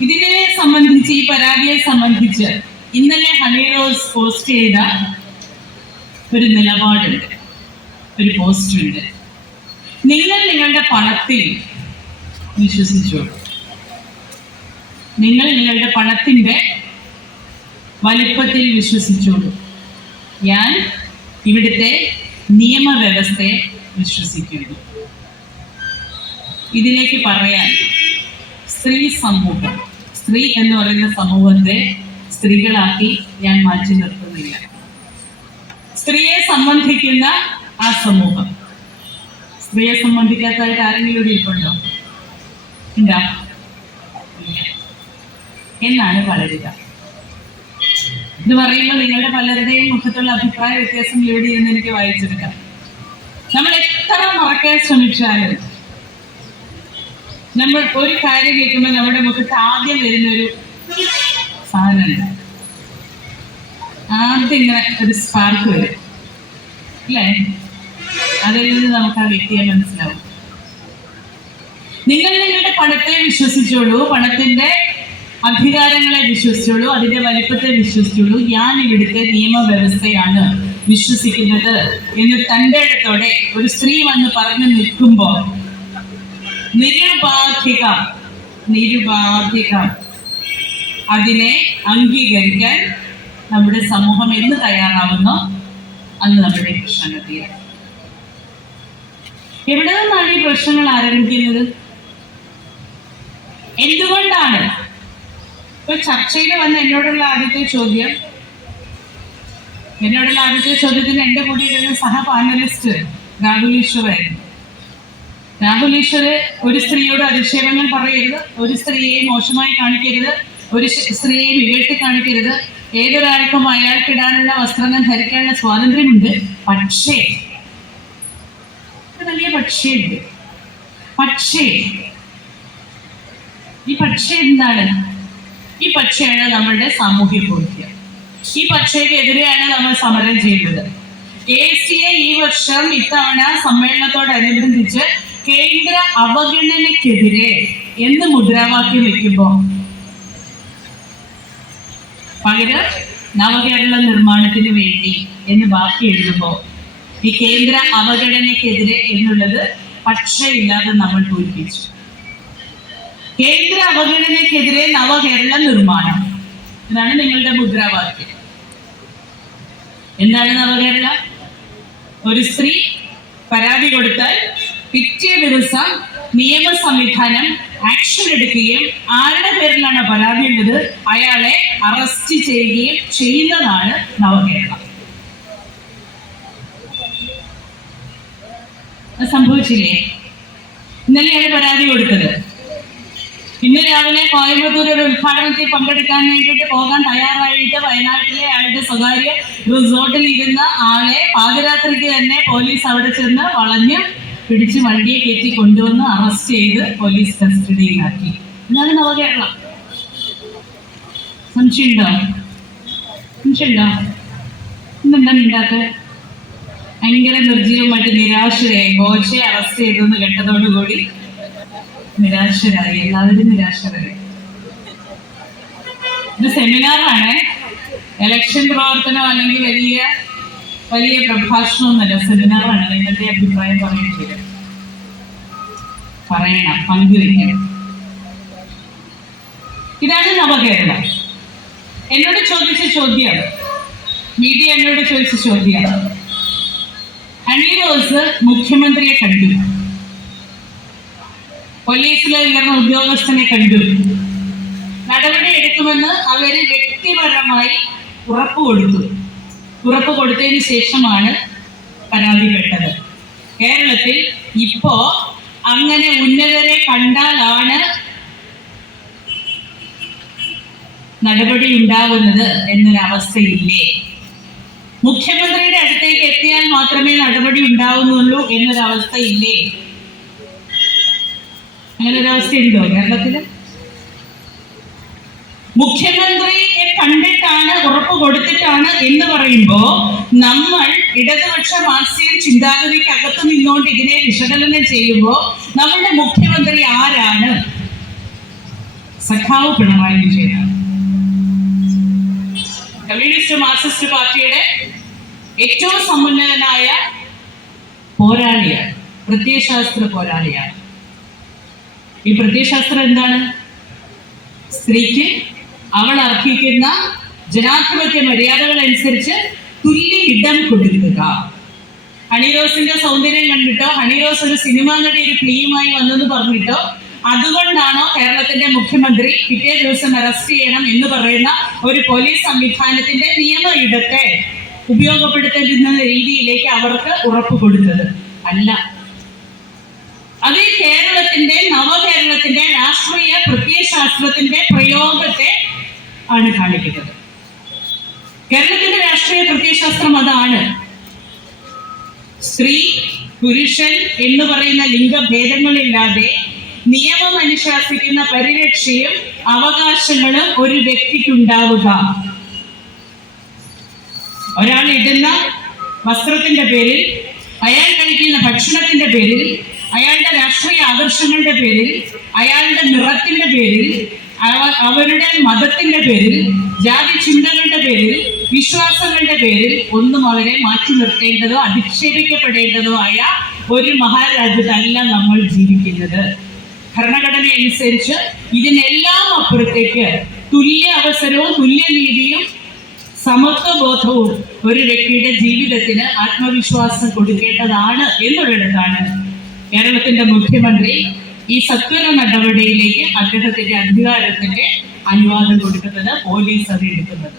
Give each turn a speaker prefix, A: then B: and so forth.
A: ഇതിനെ സംബന്ധിച്ച് ഈ പരാതിയെ സംബന്ധിച്ച് ഇന്നലെ ഹണി റോസ് പോസ്റ്റ് ചെയ്ത ഒരു നിലപാടുണ്ട് ഒരു പോസ്റ്റ് ഉണ്ട് നിങ്ങൾ നിങ്ങളുടെ പണത്തിൽ വിശ്വസിച്ചോളൂ നിങ്ങൾ നിങ്ങളുടെ പണത്തിന്റെ വലിപ്പത്തിൽ വിശ്വസിച്ചോളൂ ഞാൻ ഇവിടുത്തെ നിയമവ്യവസ്ഥയെ വിശ്വസിക്കുന്നു. ഇതിലേക്ക് പറയാൻ സ്ത്രീ സമൂഹം സ്ത്രീ എന്ന് പറയുന്ന സമൂഹത്തെ സ്ത്രീകളാക്കി ഞാൻ മാറ്റി നിർത്തുന്നില്ല. സ്ത്രീയെ സംബന്ധിക്കുന്ന ആ സമൂഹം. സ്ത്രീയെ സംബന്ധിക്കാത്തതായിട്ട് ആരെങ്കിലും ഇവിടെ ഇരിപ്പുണ്ടോ? ഉണ്ടാ. എന്നാണ് വളരുക. ഇത് പറയുമ്പോൾ നിങ്ങളുടെ പലരുടെയും മുഖത്തുള്ള അഭിപ്രായ വ്യത്യാസം ഇവിടെ ഇരുന്ന് എനിക്ക് വായിച്ചെടുക്കാം. നമ്മൾ എത്ര മറക്കാൻ ശ്രമിച്ചാലും നമ്മൾ ഒരു കാര്യം കേൾക്കുമ്പോൾ നമ്മുടെ മുഖത്ത് ആദ്യം വരുന്ന ഒരു സാധനമുണ്ട് ആദ്യം ഇങ്ങനെ ഒരു സ്പാർക്ക് വരും. അല്ലേ? അതിൽ നിന്ന് നമുക്ക് ആ വ്യക്തിയെ മനസ്സിലാവും. നിങ്ങൾ നിങ്ങളുടെ പണത്തെ വിശ്വസിച്ചോളൂ പണത്തിന്റെ അധികാരങ്ങളെ വിശ്വസിച്ചോളൂ അതിന്റെ വലിപ്പത്തെ വിശ്വസിച്ചോളൂ ഞാൻ ഇവിടുത്തെ നിയമവ്യവസ്ഥയാണ് വിശ്വസിക്കുന്നത് എന്ന് തന്റെ ഇടത്തോടെ ഒരു സ്ത്രീ വന്ന് പറഞ്ഞു നിൽക്കുമ്പോൾ നിരുപാധിക നിരുപാധിക. അതിനെ അംഗീകരിക്കാൻ നമ്മുടെ സമൂഹം എന്ന് തയ്യാറാവുന്നു. അന്ന് നമ്മുടെ പ്രശ്നങ്ങൾ എവിടെ നിന്നാണ് ഈ പ്രശ്നങ്ങൾ ആരംഭിക്കുന്നത്? എന്തുകൊണ്ടാണ്? ഇപ്പൊ ചർച്ചയിൽ വന്ന എന്നോടുള്ള ആദ്യത്തെ ചോദ്യം. എന്നോടുള്ള ആദ്യത്തെ ചോദ്യത്തിന് എന്റെ കൂടെ ഇരുന്ന സഹ പാനലിസ്റ്റ് രാഹുൽ ഈശ്വര് ഒരു സ്ത്രീയോട് അധിക്ഷേപങ്ങൾ പറയരുത്. ഒരു സ്ത്രീയെ മോശമായി കാണിക്കരുത്. ഒരു സ്ത്രീയെ വികഴ്ത്തി കാണിക്കരുത്. ഏതൊരാൾക്കും അയാൾക്കിടാനുള്ള വസ്ത്രങ്ങൾ ധരിക്കാനുള്ള സ്വാതന്ത്ര്യമുണ്ട്. പക്ഷേ വലിയ പക്ഷേയുണ്ട്. പക്ഷേ ഈ പക്ഷേ എന്താണ്? ഈ പക്ഷയാണ് നമ്മളുടെ സാമൂഹ്യ ബോധ്യം. ഈ പക്ഷേക്കെതിരെയാണ് നമ്മൾ സമരം ചെയ്യുന്നത് എ സി എ ഈ വർഷം ഇത്തവണ സമ്മേളനത്തോടനുബന്ധിച്ച് കേന്ദ്ര അവഗണനയ്ക്കെതിരെ എന്ന് മുദ്രാവാക്യം വെക്കുമ്പോൾ പകരം നവകേരള നിർമ്മാണത്തിന് വേണ്ടി എന്ന് ബാക്കി എഴുതുമ്പോൾ ഈ കേന്ദ്ര അവഗണനയ്ക്കെതിരെ എന്നുള്ളത് പക്ഷയില്ലാതെ നമ്മൾ പൂരിപ്പിച്ചു. കേന്ദ്ര അവഗണനയ്ക്കെതിരെ നവകേരള നിർമ്മാണം. ഇതാണ് നിങ്ങളുടെ മുദ്രാവാക്യം. എന്താണ് നവകേരള? ഒരു സ്ത്രീ പരാതി കൊടുത്താൽ പിറ്റേ ദിവസം നിയമ സംവിധാനം ആക്ഷൻ എടുക്കുകയും ആരുടെ പേരിലാണ് പരാതി ഉള്ളത് അയാളെ അറസ്റ്റ് ചെയ്യുകയും ചെയ്യുന്നതാണ് നവകേരളം. സംഭവിച്ചില്ലേ? ഇന്നലെയാണ് പരാതി കൊടുത്തത്. ഇന്ന് രാവിലെ കോയമ്പത്തൂർ ഒരു ഉദ്ഘാടനത്തിൽ പങ്കെടുക്കാൻ വേണ്ടിയിട്ട് പോകാൻ തയ്യാറായിട്ട് വയനാട്ടിലെ അയാളുടെ സ്വകാര്യ റിസോർട്ടിൽ ഇരുന്ന ആളെ പാതിരാത്രിക്ക് തന്നെ പോലീസ് അവിടെ ചെന്ന് വളഞ്ഞ് പിടിച്ച് വണ്ടിയെ കയറ്റി കൊണ്ടുവന്ന് അറസ്റ്റ് ചെയ്ത് പോലീസ് കസ്റ്റഡിയിലാക്കി ഇതാണ് നവകേരളം. സംശയമുണ്ടോ? സംശയമുണ്ടോ? ഇന്നെന്താ ഉണ്ടാക്കുക ഭയങ്കര നിർജീവമായിട്ട് നിരാശരായി. ഗോശയെ അറസ്റ്റ് ചെയ്തെന്ന് കേട്ടതോടുകൂടി നിരാശരായി. എല്ലാവരും നിരാശരായി. ഇത് സെമിനാറാണ് എലക്ഷൻ പ്രവർത്തനം അല്ലെങ്കിൽ വലിയ വലിയ പ്രഭാഷണമൊന്നുമല്ല സെമിനാറാണ്. നിങ്ങളുടെ അഭിപ്രായം വരും പറയണം പങ്കുവയ്ക്കണം. ഇതാണ് നവകേരളം. എന്നോട് ചോദിച്ച ചോദ്യം. മീഡിയ എന്നോട് ചോദിച്ച ചോദ്യം. ഹണി റോസ് മുഖ്യമന്ത്രിയെ കണ്ടു. പോലീസിലെ ഉയർന്ന ഉദ്യോഗസ്ഥനെ കണ്ടു. നടപടി എടുക്കുമെന്ന് അവർ വ്യക്തിപരമായി ഉറപ്പ് കൊടുത്തു ഉറപ്പ് കൊടുത്തതിന് ശേഷമാണ് പരാതി കേട്ടത് കേരളത്തിൽ ഇപ്പോ അങ്ങനെ ഉന്നതരെ കണ്ടാലാണ് നടപടി ഉണ്ടാകുന്നത് എന്നൊരവസ്ഥയില്ലേ? മുഖ്യമന്ത്രിയുടെ അടുത്തേക്ക് എത്തിയാൽ മാത്രമേ നടപടി ഉണ്ടാവുന്നുള്ളൂ എന്നൊരവസ്ഥയില്ലേ? അങ്ങനെ ഒരു അവസ്ഥയുണ്ടോ കേരളത്തിൽ? മുഖ്യമന്ത്രിയെ കണ്ടിട്ടാണ് ഉറപ്പ് കൊടുത്തിട്ടാണ് എന്ന് പറയുമ്പോൾ നമ്മൾ ഇടതുപക്ഷ മാർക്സിയൻ ചിന്താഗതിക്ക് അകത്ത് നിന്നുകൊണ്ട് ഇതിനെ വിശകലനം ചെയ്യുമ്പോൾ നമ്മളുടെ മുഖ്യമന്ത്രി ആരാണ്? സഖാവ് പിണറായി വിജയനാണ്. കമ്മ്യൂണിസ്റ്റ് മാർക്സിസ്റ്റ് പാർട്ടിയുടെ ഏറ്റവും സമുന്നതനായ പോരാളിയാണ് പ്രത്യയശാസ്ത്ര പോരാളിയാണ്. ഈ പ്രത്യയശാസ്ത്രം എന്താണ്? സ്ത്രീക്ക് അവൾ അർഹിക്കുന്ന ജനാധിപത്യ മര്യാദകൾ അനുസരിച്ച് തുല്യ ഇടം കൊടുക്കുക. ഹണിറോസിന്റെ സൗന്ദര്യം കണ്ടിട്ടോ? ഹണിറോസ് ഒരു സിനിമ നടി ഒരു ഫിലിമായി വന്നെന്ന് പറഞ്ഞിട്ടോ? അതുകൊണ്ടാണോ കേരളത്തിന്റെ മുഖ്യമന്ത്രി പിറ്റേ ദിവസം അറസ്റ്റ് ചെയ്യണം എന്ന് പറയുന്ന ഒരു പോലീസ് സംവിധാനത്തിന്റെ നിയമ ഇടത്തെ ഉപയോഗപ്പെടുത്തുന്ന രീതിയിലേക്ക് അവർക്ക് ഉറപ്പ് കൊടുത്തത്? അല്ല. അത് കേരളത്തിന്റെ നവകേരളത്തിന്റെ രാഷ്ട്രീയ പ്രത്യയശാസ്ത്രത്തിന്റെ പ്രയോഗത്തെ ആണ് കാണിക്കുന്നത്. കേരളത്തിന്റെ രാഷ്ട്രീയ പ്രത്യയശാസ്ത്രം അതാണ്. സ്ത്രീ പുരുഷൻ എന്ന് പറയുന്ന ലിംഗഭേദങ്ങളില്ലാതെ നിയമം അനുശാസിക്കുന്ന പരിരക്ഷയും അവകാശങ്ങളും ഒരു വ്യക്തിക്കുണ്ടാവുക. ഒരാൾ ഇടുന്ന വസ്ത്രത്തിന്റെ പേരിൽ അയാൾ കഴിക്കുന്ന ഭക്ഷണത്തിന്റെ പേരിൽ അയാളുടെ രാഷ്ട്രീയ ആദർശങ്ങളുടെ പേരിൽ അയാളുടെ നിറത്തിന്റെ പേരിൽ അവരുടെ മതത്തിന്റെ പേരിൽ ജാതി ചിന്തകളുടെ പേരിൽ വിശ്വാസങ്ങളുടെ പേരിൽ ഒന്നും അവരെ മാറ്റി നിർത്തേണ്ടതോ അധിക്ഷേപിക്കപ്പെടേണ്ടതോ ആയ ഒരു മഹാരാജ്യത്തല്ല നമ്മൾ ജീവിക്കുന്നത്. ഭരണഘടന അനുസരിച്ച് ഇതിനെല്ലാം അപ്പുറത്തേക്ക് തുല്യ അവസരവും തുല്യനീതിയും സമത്വബോധവും ഒരു വ്യക്തിയുടെ ജീവിതത്തിന് ആത്മവിശ്വാസം കൊടുക്കേണ്ടതാണ് എന്നുള്ളിടത്താണ് കേരളത്തിന്റെ മുഖ്യമന്ത്രി ഈ സത്വര നടപടിയിലേക്ക് അദ്ദേഹത്തിന്റെ അധികാരത്തിന്റെ അനുവാദം കൊടുക്കുന്നത് പോലീസ് അത് എടുക്കുന്നത്.